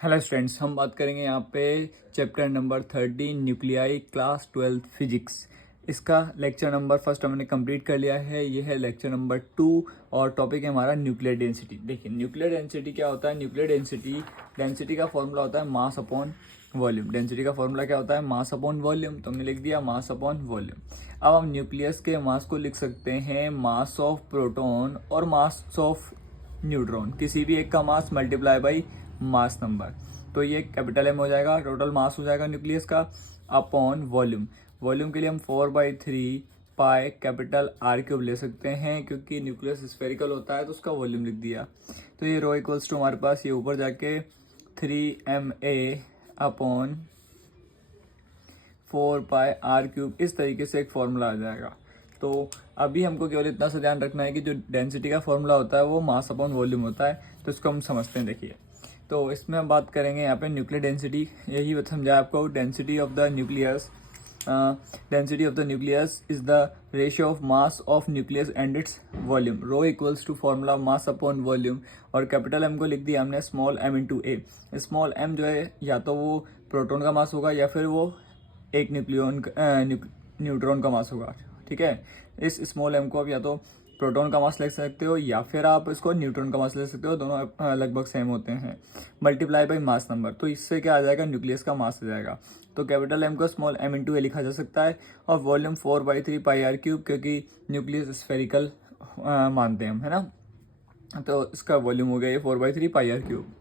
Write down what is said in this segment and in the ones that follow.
Hello students, हम बात करेंगे यहाँ पे chapter number 13 nuclei class 12 physics. इसका लेक्चर नंबर फर्स्ट हमने कंप्लीट कर लिया है। ये है लेक्चर नंबर 2 और टॉपिक है हमारा न्यूक्लियर डेंसिटी। देखिए न्यूक्लियर डेंसिटी क्या होता है। न्यूक्लियर डेंसिटी का फॉर्मूला होता है मास अपॉन वॉल्यूम। डेंसिटी का फॉर्मूला क्या होता है? मास अपॉन वॉल्यूम। तो हमने लिख दिया मास अपॉन वॉल्यूम। अब हम न्यूक्लियस के मास को लिख सकते हैं मास ऑफ प्रोटॉन और मास ऑफ न्यूट्रॉन, किसी भी एक का मास मल्टीप्लाई बाई मास नंबर। तो ये कैपिटल एम हो जाएगा, टोटल मास हो जाएगा न्यूक्लियस का, अपॉन वॉल्यूम। वॉल्यूम के लिए हम 4/3 पाई कैपिटल आर क्यूब ले सकते हैं, क्योंकि न्यूक्लियस स्फेरिकल होता है तो उसका वॉल्यूम लिख दिया। तो ये रो इक्वल्स टू हमारे पास ये ऊपर जाके 3ma upon 4 pi r cube, इस तरीके से एक फॉर्मूला आ जाएगा। तो अभी हमको केवल इतना सा ध्यान रखना है कि जो डेंसिटी का फॉर्मूला होता है वो मास अपॉन वॉल्यूम होता है। तो इसको हम समझते हैं। देखिए, तो इसमें हम बात करेंगे यहाँ पे न्यूक्लियर डेंसिटी। यही समझाया आपको, density of the nucleus is the ratio of mass of nucleus and its volume. Rho equals to formula mass upon volume, और कैपिटल एम को लिख दिया हमने small M into A. Small M जो है या तो वो प्रोटॉन का मास होगा या फिर वो एक न्यूट्रॉन का मास होगा। ठीक है, इस स्मॉल एम को आप या तो प्रोटॉन का मास ले सकते हो या फिर आप इसको न्यूट्रॉन का मास ले सकते हो, दोनों लगभग सेम होते हैं। मल्टीप्लाई बाई मास नंबर, तो इससे क्या आ जाएगा? न्यूक्लियस का मास आ जाएगा। तो कैपिटल एम को स्मॉल एम इंटू ए लिखा जा सकता है, और वॉल्यूम 4/3 पाई आर क्यूब, क्योंकि न्यूक्लियस स्फेरिकल मानते हैं हम, है ना। तो इसका वॉल्यूम हो गया ये 4/3 पाई आर क्यूब।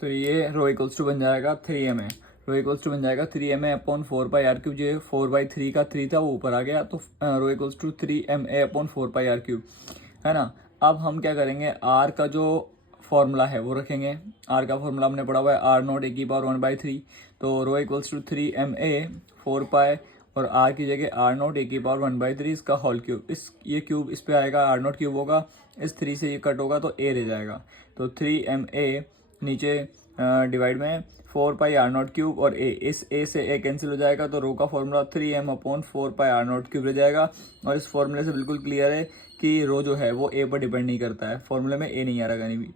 तो ये रो इक्वल्स टू बन जाएगा 3ma। रो इक्वल्स टू बन जाएगा 3ma upon 4 pi r cube. जो 4/3 का 3 था वो ऊपर आ गया, तो rho equals to 3ma upon 4 pi r cube, है ना। अब हम क्या करेंगे, आर का जो फॉर्मूला है वो रखेंगे। आर का फॉर्मूला हमने पढ़ा हुआ है आर नॉट e⁻1/3। तो रो इक्वल्स टू 3ma 4 पाई, और आर की जगह आर नॉट e⁻1/3 इसका होल क्यूब। ये क्यूब इस पे आएगा, आर नॉट क्यूब होगा, इस 3 से ये कट होगा तो ए रह जाएगा। तो 3ma नीचे डिवाइड में 4 पाई आर नॉट क्यूब, और ए, इस ए से ए कैंसिल हो जाएगा, तो रो का formula 3m upon 4 pi are not cube रह जाएगा। और इस फॉर्मूले से बिल्कुल क्लियर है कि रो जो है वो ए पर डिपेंड नहीं करता है, फॉर्मूले में ए नहीं आ रहा कहीं भी।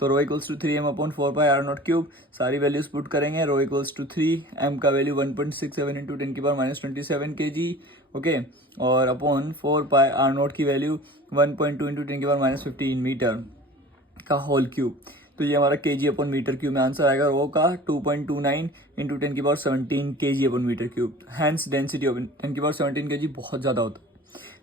तो rho equals to 3m upon 4 pi are not cube, सारी वैल्यूज पुट करेंगे। रो इक्वल्स टू 3m का वैल्यू 1.67 इंटू 10⁻⁻27 kg, ओके, और अपॉन 4 पाई आर नॉट की वैल्यू 1.2 इंटू 10⁻⁻15 मीटर का होल क्यूब। तो ये हमारा केजी अपॉन मीटर क्यूब में आंसर आएगा रो का 2.29 into 10⁻17 kg upon metre cube. Hence density of 10⁻17 kg बहुत ज़्यादा होता है।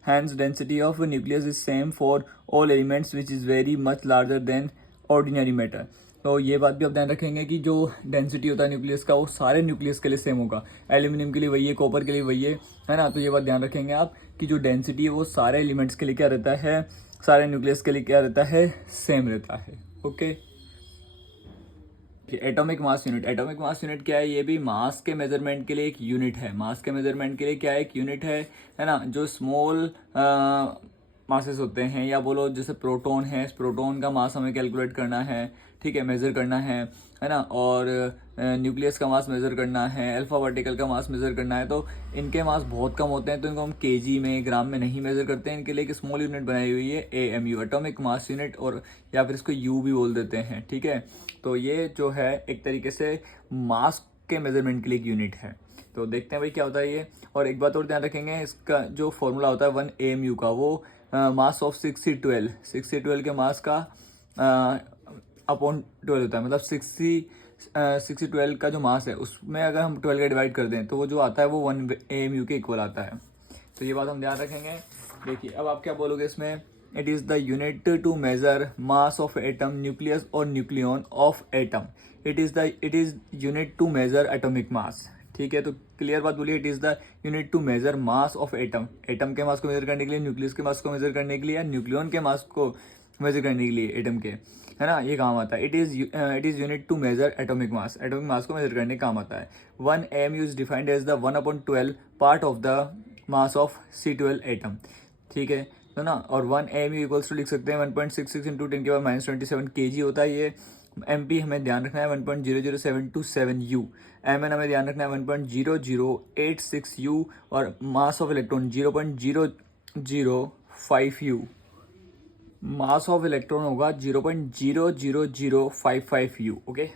Hence density of nucleus is same for all elements which is very much larger than ordinary matter. तो ये बात भी आप ध्यान रखेंगे कि जो डेंसिटी होता है न्यूक्लियस का वो सारे न्यूक्लियस के लिए सेम होगा। एल्यूमिनियम के लिए वही है, कॉपर के लिए वही है ना। तो ये बात ध्यान रखेंगे आप कि जो डेंसिटी है वो सारे एलिमेंट्स के लिए क्या रहता है, सारे न्यूक्लियस के लिए क्या रहता है, सेम रहता है। Okay, atomic mass unit. Atomic mass unit क्या है? ये भी मास के मेजरमेंट के लिए एक यूनिट है। मास के मेजरमेंट के लिए क्या है? एक यूनिट है ना। जो स्मॉल मासेस होते हैं, या बोलो जैसे प्रोटॉन है, इस प्रोटॉन का मास हमें कैलकुलेट करना है, ठीक है, मेजर करना है ना। और न्यूक्लियस का मास मेजर करना है, अल्फा पार्टिकल का मास मेजर करना है। तो इनके मास बहुत कम होते हैं, तो इनको हम केजी में, ग्राम में नहीं मेजर करते हैं। इनके लिए एक स्मॉल यूनिट बनाई हुई है AMU, एटॉमिक मास यूनिट, और या फिर इसको यू भी बोल देते हैं, ठीक है। तो ये जो है एक तरीके से मास के मेजरमेंट के लिए एक यूनिट है। तो देखते हैं भाई क्या होता है ये। और एक बात और ध्यान रखेंगे, इसका जो फॉर्मूला होता है 1 AMU का, वो मास ऑफ 6C12 के मास का अपॉन 12 होता है। मतलब 6C12 का जो मास है उसमें अगर हम 12 का डिवाइड कर दें तो वो जो आता है वो 1 AMU के इक्वल आता है। तो ये बात हम ध्यान रखेंगे। देखिए अब आप क्या बोलोगे इसमें, it is the unit to measure mass of atom, nucleus और nucleon of atom. It is unit to measure atomic mass. ठीक है, तो क्लियर बात बोलिए, it is the unit to measure mass of atom. Atom के mass को measure करने के लिए, न्यूक्लियस के मास को मेजर करने के लिए, या न्यूक्लियन के मास को मेजर करने के लिए एटम के, है ना, ये काम आता है। It is unit to measure atomic mass. Atomic mass को मेजर करने का काम आता है। 1 AMU is defined as the 1/12 part of the mass of C12 atom, ठीक है, तो ना। और 1 AMU इक्वल्स टू लिख सकते हैं 1.66 इंटू 10⁻⁻27 kg होता है ये। MP हमें ध्यान रखना है 1.00727 U। MN हमें ध्यान रखना है 1.0086 U, और mass of electron 0.005 U। Mass of electron होगा 0.00055 U। ओके,